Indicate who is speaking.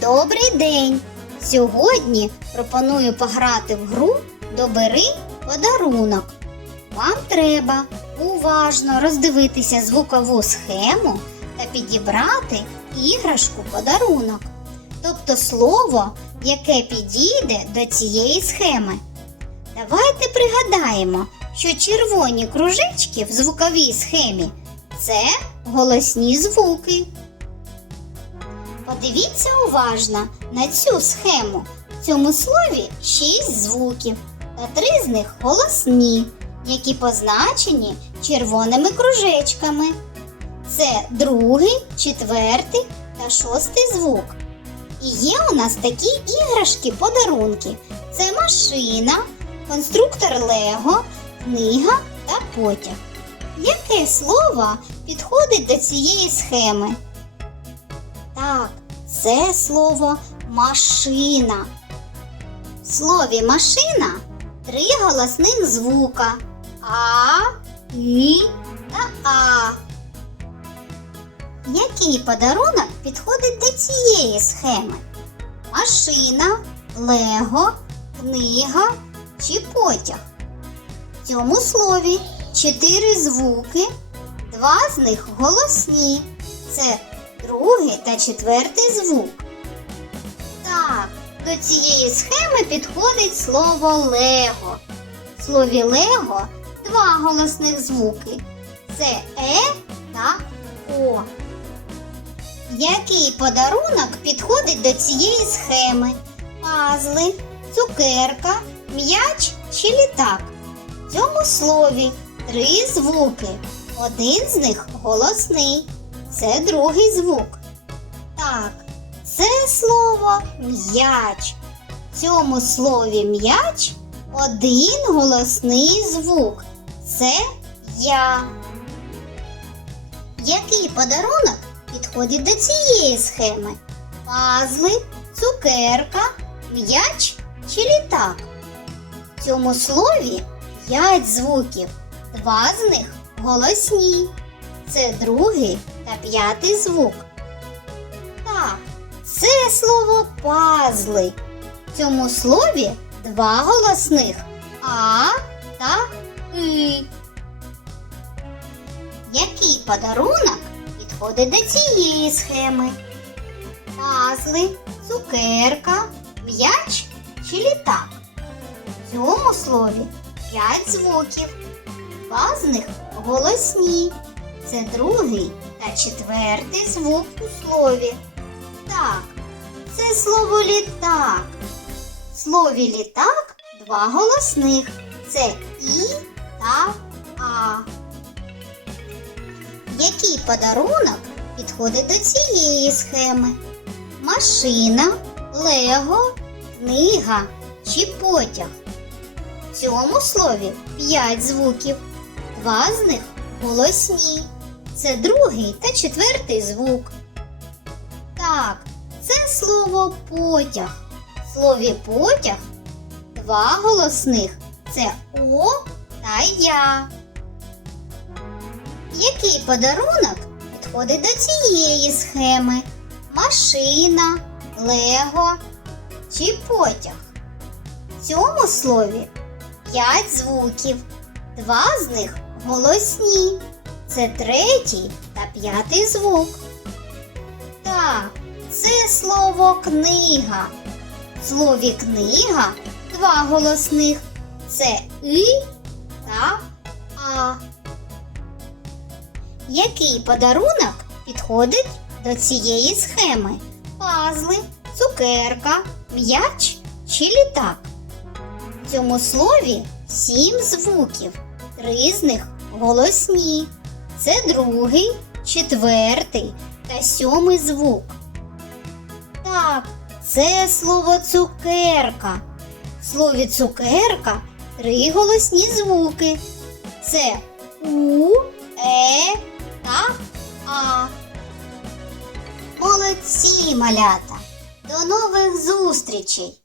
Speaker 1: Добрий день! Сьогодні пропоную пограти в гру Добери подарунок. Вам треба уважно роздивитися звукову схему та підібрати іграшку подарунок, тобто слово, яке підійде до цієї схеми. Давайте пригадаємо, що червоні кружечки в звуковій схемі це голосні звуки. Подивіться уважно на цю схему. В цьому слові шість звуків, та три з них голосні, які позначені червоними кружечками. Це другий, четвертий та шостий звук. І є у нас такі іграшки-подарунки: це машина, конструктор Лего, книга та потяг. Яке слово підходить до цієї схеми? Так, це слово машина. В слові машина три голосних звука А, І та А. Який подарунок підходить до цієї схеми? Машина, лего, книга чи потяг? В цьому слові чотири звуки, два з них голосні. Це другий та четвертий звук. Так, до цієї схеми підходить слово лего. В слові лего два голосних звуки. Це е та о. Який подарунок підходить до цієї схеми? Пазли, цукерка, м'яч чи літак? В цьому слові три звуки. Один з них голосний. Це другий звук. Так, це слово м'яч. В цьому слові м'яч один голосний звук. Це я. Який подарунок підходить до цієї схеми? Пазли, цукерка, м'яч чи літак? В цьому слові п'ять звуків. Два з них голосні. Це другий та п'ятий звук. Це слово пазли. В цьому слові два голосних А та И. Який подарунок підходить до цієї схеми? Пазли, цукерка, м'яч чи літак? В цьому слові п'ять звуків. Два з них голосні. Це другий та четвертий звук у слові. Так, це слово літак. В слові літак два голосних. Це І та А. Який подарунок підходить до цієї схеми? Машина, лего, книга чи потяг? В цьому слові п'ять звуків. Два з них голосні. Це другий та четвертий звук. Так, це слово потяг. В слові потяг два голосних це О та Я. Який подарунок підходить до цієї схеми? Машина, лего чи потяг? В цьому слові п'ять звуків. Два з них голосні. Це третій та п'ятий звук. Так, це слово книга. В слові книга два голосних. Це И та А. Який подарунок підходить до цієї схеми? Пазли, цукерка, м'яч чи літак? В цьому слові сім звуків. Три з них голосні. Це другий, четвертий та сьомий звук. Так, це слово цукерка. В слові цукерка три голосні звуки. Це У, Е та А. Молодці, малята! До нових зустрічей!